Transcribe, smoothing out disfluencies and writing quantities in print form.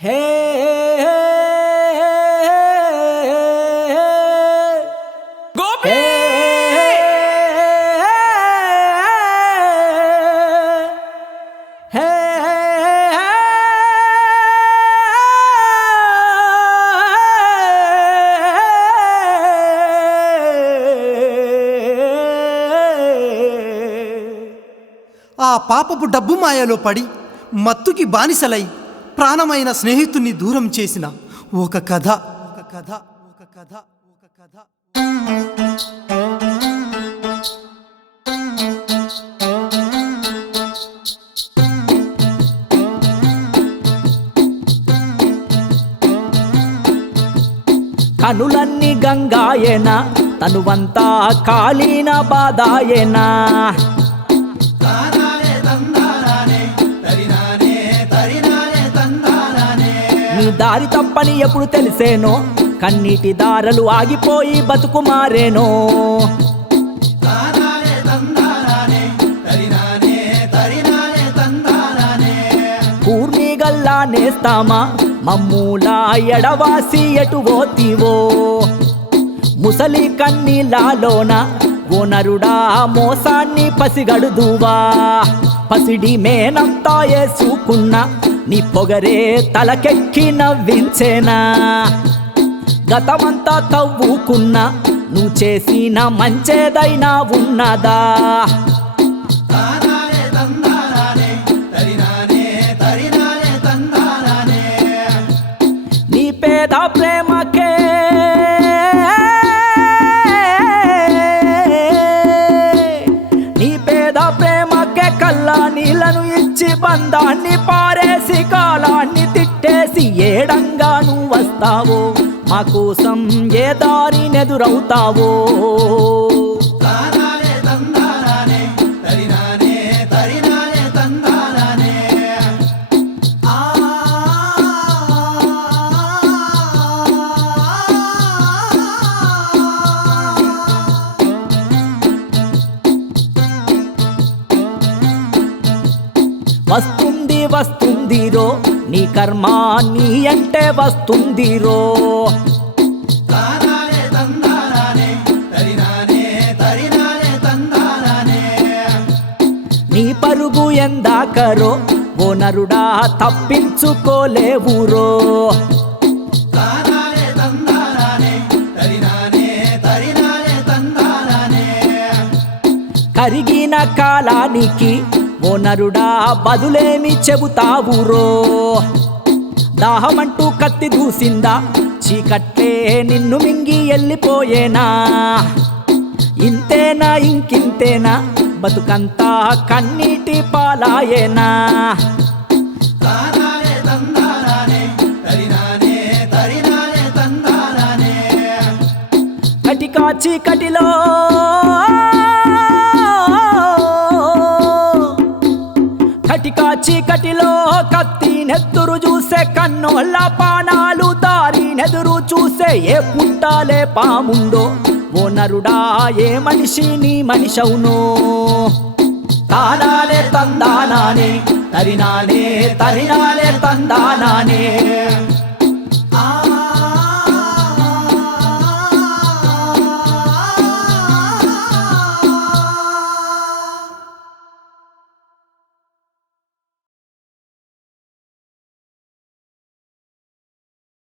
హే గోపి హే ఆ పాపపు డబ్బు మాయలో పడి మత్తుకి బానిసలై ప్రాణమైన స్నేహితుణ్ణి దూరం చేసిన ఒక కథ ఒక కథ ఒక కథ ఒక కథ. కనులన్నీ గంగాయేనా తనువంతా కాళీన బాధాయేనా నీ దారి తప్పని ఎప్పుడు తెలిసేనో కన్నీటి దారలు ఆగిపోయి బతుకు మారేనో కూర్మిగల్లా నేస్తామా మమ్మూలా ఎడవాసి ఎటు పోతీవో ముసలి కన్నీలాలోన ఓ నరుడా మోసాన్ని పసిగడుదువా పసిడి మేనంతా ఏసుకున్నా నీ పొగరే తలకెక్కి నవ్వించేనా గతమంతా తవ్వుకున్నా నువ్వు చేసిన మంచేదైనా ఉన్నదా నీ పేద ప్రేమకే నీ పేద ప్రేమకే కల్లా నీళ్లను ఇచ్చి బంధాన్ని పారేసి కాలాన్ని తిట్టేసి ఏడంగా నువ్వు వస్తావో మా కోసం ఏ దారినెదురవుతావో వస్తుంది వస్తుందిరో నీ కర్మ నీ అంటే వస్తుందిరో నీ పరుగు ఎందాకరో ఓ నరుడా తప్పించుకోలేవురో కరిగిన కాలానికి ఓ నరుడా బదులేమి చెబుతావురో దాహమంటూ కత్తి దూసిందా చీకట్లే నిన్ను మింగి వెళ్ళిపోయేనా ఇంతేనా ఇంకింతేనా బతుకంతా కన్నీటి పాలాయేనా కటికా చీకటిలో కటికా చీకటిలో కత్తి నెత్తురు చూసే కన్నోళ్ళ పానాలు దారి నెదురు చూసే ఏ పుట్టాలే పాముందో ఓ నరుడా ఏ మనిషి నీ మనిషవునో తానాలే తందానానే తరినానే తరినాలే తందానానే